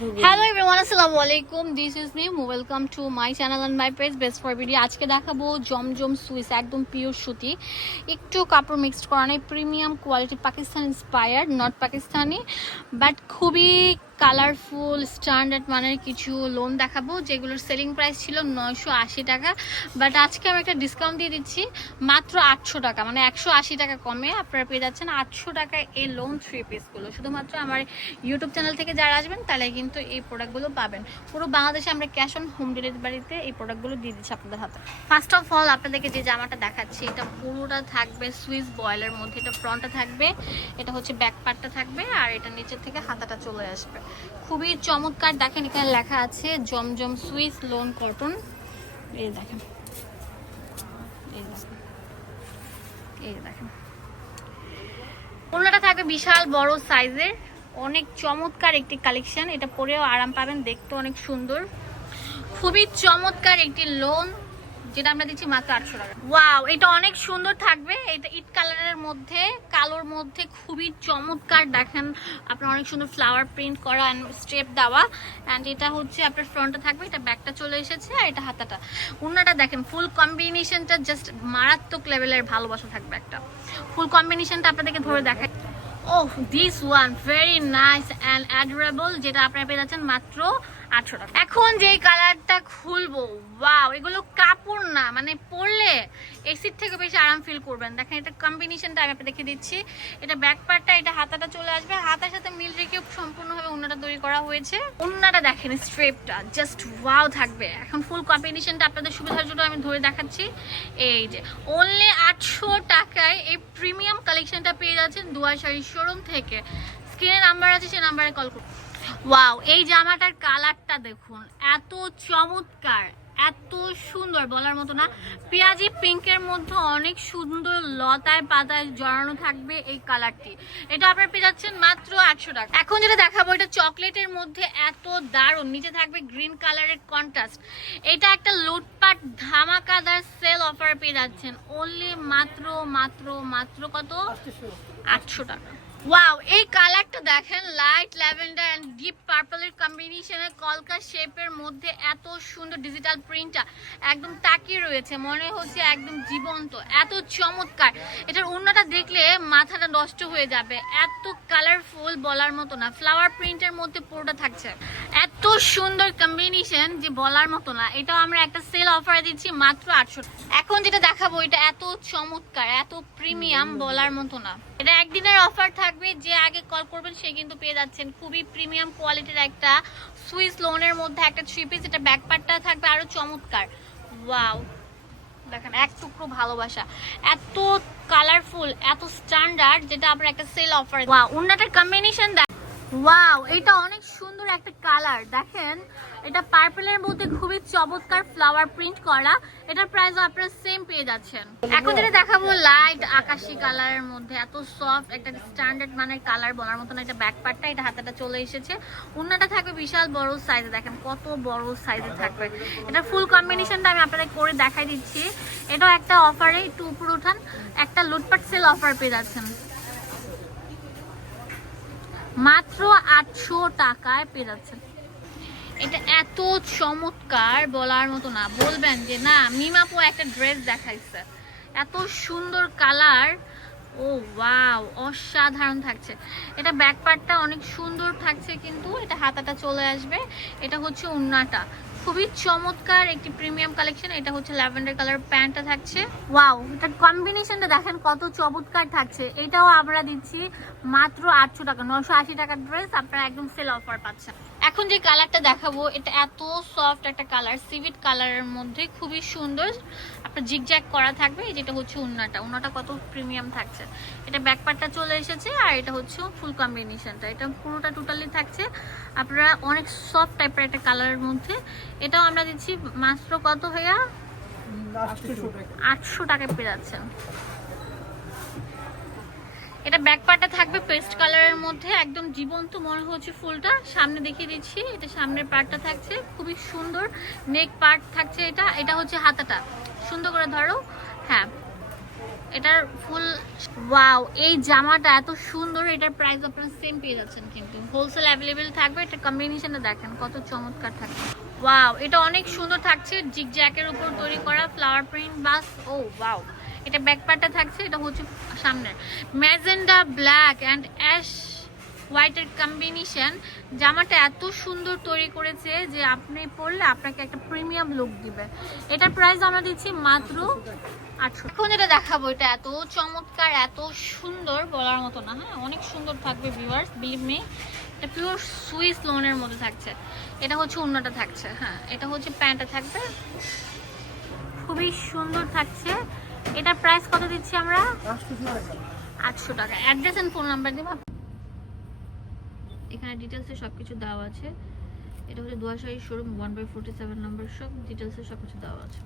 Hello everyone আসসালামু আলাইকুম। This is me welcome to my channel and my page best for video আজকে দেখাবো জমজম Swiss, একদম pure সুতি। একটু কাপড় মিক্সড করা নেই premium quality Pakistan inspired not Pakistani but খুবই কালারফুল, স্ট্যান্ডার্ড মানের কিছু লোন দেখাবো, যেগুলোর সেলিং প্রাইস ছিল নয়শো আশি টাকা। বাট আজকে আমি একটা ডিসকাউন্ট দিয়ে দিচ্ছি, মাত্র আটশো টাকা মানে একশো আশি টাকা কমে আপনারা পেয়ে যাচ্ছেন আটশো টাকায় এই লোন থ্রি পিসগুলো শুধুমাত্র আমার ইউটিউব চ্যানেল থেকে যারা আসবেন তাহলে কিন্তু এই প্রোডাক্টগুলো পাবেন। পুরো বাংলাদেশে আমরা ক্যাশ অন হোম ডেলিভারিতে এই প্রোডাক্টগুলো দিয়ে দিচ্ছি আপনাদের হাতে। ফার্স্ট অফ অল আপনাদেরকে যে জামাটা দেখাচ্ছি, এটা পুরোটা থাকবে সুইস বয়েলের মধ্যে, এটা ফ্রন্টটা থাকবে, এটা হচ্ছে ব্যাক পার্টটা থাকবে, আর এটা নিচের থেকে হাতাটা চলে আসবে। খুবই চমৎকার, দেখেন এখানে লেখা আছে, জমজম সুইস লোন কটন এই দেখেন। এই দেখেন। থাকবে বিশাল বড় সাইজের। অনেক চমৎকার একটি কালেকশন। এটা পরেও আরাম পাবেন, দেখতে অনেক সুন্দর। খুবই চমৎকার একটি লোন যেটা আমরা দিচ্ছি মাত্র আটশো টাকা। ওয়াও এটা অনেক সুন্দর থাকবে। এটা ইট কালারের মধ্যে, কালোর মধ্যে খুবই চমৎকার। দেখেন, আপনার অনেক সুন্দর ফ্লাওয়ার প্রিন্ট করা অ্যান্ড স্টেপ দেওয়া। অ্যান্ড এটা হচ্ছে আপনার ফ্রন্টে থাকবে, এটা ব্যাকটা চলে এসেছে আর এটা হাতাটা। উন্নাটা দেখেন ফুল কম্বিনেশনটা জাস্ট মারাত্মক লেভেলের ভালোবাসা থাকবে একটা। ফুল কম্বিনেশনটা আপনাদেরকে ধরে দেখায় ও this one very nice and adorable যেটা আপনারা পেয়ে যাচ্ছেন মাত্র আটশো টাকা। এখন যে কালারটা খুলবো ওয়াও এগুলো কাপড় না মানে পরলে এসির থেকে বেশি আরাম ফিল করবেন। দেখেন, এটা কম্বিনেশনটা আমি দেখে দিচ্ছি। এটা ব্যাক পার্টটা এটা হাতাটা চলে আসবে। হাতার সাথে মিল রেখে সম্পূর্ণভাবে উন্নাটা তৈরি করা হয়েছে। উন্নাটা দেখেন স্ট্রেপটা জাস্ট ওয়াও থাকবে। এখন ফুল কম্বিনেশনটা আপনাদের সুবিধার জন্য আমি ধরে দেখাচ্ছি। এই যে অনলি আটশো টাকায় এই প্রিমিয়াম কালেকশনটা পেয়ে যাচ্ছেন শাড়ির শোরুম থেকে। স্ক্রিনে নাম্বার আছে সেই নাম্বারে কল করুন। ওয়াও এই জামাটার কালারটা দেখুন। এত চমৎকার, এত সুন্দর বলার মতো না। পেঁয়াজি পিঙ্কের মধ্যে অনেক সুন্দর লতায় পাতায় জড়ানো থাকবে এই কালারটি। এটা আপনারা পেয়ে যাচ্ছেন মাত্র আটশো টাকা। এখন যেটা দেখাবো, এটা চকলেটের মধ্যে এত দারুণ। নিচে থাকবে গ্রিন কালারের কন্ট্রাস্ট। এটা একটা লুটপাট ধামাকাদার সেল অফার পেয়ে যাচ্ছেন। অনলি মাত্র মাত্র মাত্র কত? আটশো টাকা। ওয়াও এই কালারটা দেখেন লাইট ল্যাভেন্ডার এন্ড ডিপ পার্পলের কম্বিনেশনে কলকা শেপের মধ্যে এত সুন্দর ডিজিটাল প্রিন্টটা একদম তাকিয়ে রয়েছে, মনে হচ্ছে একদম জীবন্ত, এত চমৎকার। এটার অন্যটা দেখলে মাথাটা নষ্ট হয়ে যাবে, এত কালারফুল বলার মতো না ফ্লাওয়ার প্রিন্টের মধ্যে পুরোটা থাকছে। এত সুন্দর কম্বিনেশন যে বলার মতো না, এটাও আমরা একটা সেল অফারে দিচ্ছি মাত্র আটশো এখন যেটা দেখাবো, এটা এত চমৎকার, এত প্রিমিয়াম বলার মতো না। এটা একদিনের অফার থাকবে, যে আগে কল করবেন সে কিন্তু পেয়ে যাচ্ছেন। খুবই প্রিমিয়াম কোয়ালিটির একটা সুইস লোনের মধ্যে একটা থ্রি পিস এটা ব্যাক পার্টটা থাকবে আরও চমৎকার। ওয়াও দেখেন, এক টুকরো ভালোবাসা। এত কালারফুল এত স্ট্যান্ডার্ড যেটা আপনার একটা সেল অফার ওয়াও উন্নাটার কম্বিনেশন ওয়াও এটা অনেক সুন্দর একটা কালার দেখেন, এটা পার্পলের মধ্যে খুবই চমৎকার ফ্লাওয়ার প্রিন্ট করা। এটার প্রাইস আপনারা সেম পেয়ে যাচ্ছেন। এখন যেটা দেখাবো লাইট আকাশি কালারের মধ্যে। এত সফট একটা স্ট্যান্ডার্ড মানের কালার বলার মতন একটা ব্যাক পার্টটা এটা হাতাটা চলে এসেছে। উন্নাটা থাকবে বিশাল বড় সাইজে দেখেন কত বড় সাইজে থাকবে। এটা ফুল কম্বিনেশনটা আমি আপনাদের করে দেখাই দিচ্ছি। এটাও একটা অফারে একটু উপর উঠান একটা লুটপাট সেল অফার পেয়ে যাচ্ছেন। মাত্র আটশো টাকায় পেয়ে যাচ্ছেন এটা এত চমৎকার বলার মতো না। বলবেন যে, না, মিমাপু একটা ড্রেস দেখাইছে। এত সুন্দর কালার। ও, ওয়াও, অসাধারণ থাকছে। এটা ব্যাক পার্টটা অনেক সুন্দর থাকছে কিন্তু, এটা হাতাটা চলে আসবে। এটা হচ্ছে উন্নাটা। খুবই চমৎকার একটি প্রিমিয়াম কালেকশন। এটা হচ্ছে ল্যাভেন্ডার কালার প্যান্টটা থাকছে। ওয়াও এটা কম্বিনেশনটা দেখেন কত চমৎকার থাকছে। এটাও আমরা দিচ্ছি মাত্র আটশো টাকা নশো আশি টাকার ড্রেস আপনারা একদম সেল অফার পাচ্ছেন। এখন যে কালারটা দেখাবো এটা এত সফট একটা কালার সিভিট কালারের মধ্যে খুবই সুন্দর। আপনার জিগজ্যাগ করা থাকবে এই যেটা হচ্ছে উন্নাটা। উন্নাটা কত প্রিমিয়াম থাকছে। এটা ব্যাক পার্টটা চলে এসেছে আর এটা হচ্ছে ফুল কম্বিনেশনটা এটা পুরোটা টোটালি থাকছে। আপনারা অনেক সফট টাইপের একটা কালারের মধ্যে এটাও আমরা দিচ্ছি। মাত্র কত ভাইয়া? আটশো টাকায় পেয়ে যাচ্ছেন। এটা ব্যাক পার্টটা থাকবে পেস্ট কালারের মধ্যে। একদম জীবন্ত মনে হচ্ছে ফুলটা। সামনে দেখিয়ে দিচ্ছি, এটা সামনের পার্টটা থাকছে। খুবই সুন্দর নেক পার্ট থাকছে এটা। এটা হচ্ছে হাতাটা। সুন্দর করে ধরো। হ্যাঁ। এটার ফুল, ওয়াও, এই জামাটা এত সুন্দর। এটার প্রাইস আপনারা সেম পেয়ে যাচ্ছেন কিন্তু। হোলসেল অ্যাভেলেবেল থাকবে। এটা কম্বিনেশনটা দেখেন কত চমৎকার থাকবে ওয়াও এটা অনেক সুন্দর থাকছে জিগ জ্যাকের উপর তৈরি করা ফ্লাওয়ার প্রিন্ট বাস ও ওয়াও এটা ব্যাকপার্টটা থাকছে, এটা হচ্ছে সামনের। ম্যাজেন্ডা ব্ল্যাক অ্যান্ড অ্যাশ হোয়াইটের কম্বিনেশন জামাটা এত সুন্দর তৈরি করেছে যে আপনি পরলে আপনাকে একটা প্রিমিয়াম লুক দিবে। এটার প্রাইস আমরা দিচ্ছি মাত্র আটশো। এখন যেটা দেখাবো, এটা এত চমৎকার, এত সুন্দর বলার মতো না হ্যাঁ? অনেক সুন্দর থাকবে ভিউয়ার্স বিলিভ মি এটা পিওর সুইস লোনের মধ্যে থাকছে। এটা হচ্ছে অন্যটা থাকছে হ্যাঁ। এটা হচ্ছে প্যান্টটা থাকবে। খুবই সুন্দর থাকছে। এটার প্রাইস কত দিচ্ছি আমরা? আটশো টাকা। অ্যাড্রেস এন্ড ফোন নাম্বার দেবা? এখানে ডিটেলসে সব কিছু দেওয়া আছে। এটা হচ্ছে দুয়াশাহী showroom one by forty seven number সব ডিটেলসে সব কিছু দেওয়া আছে।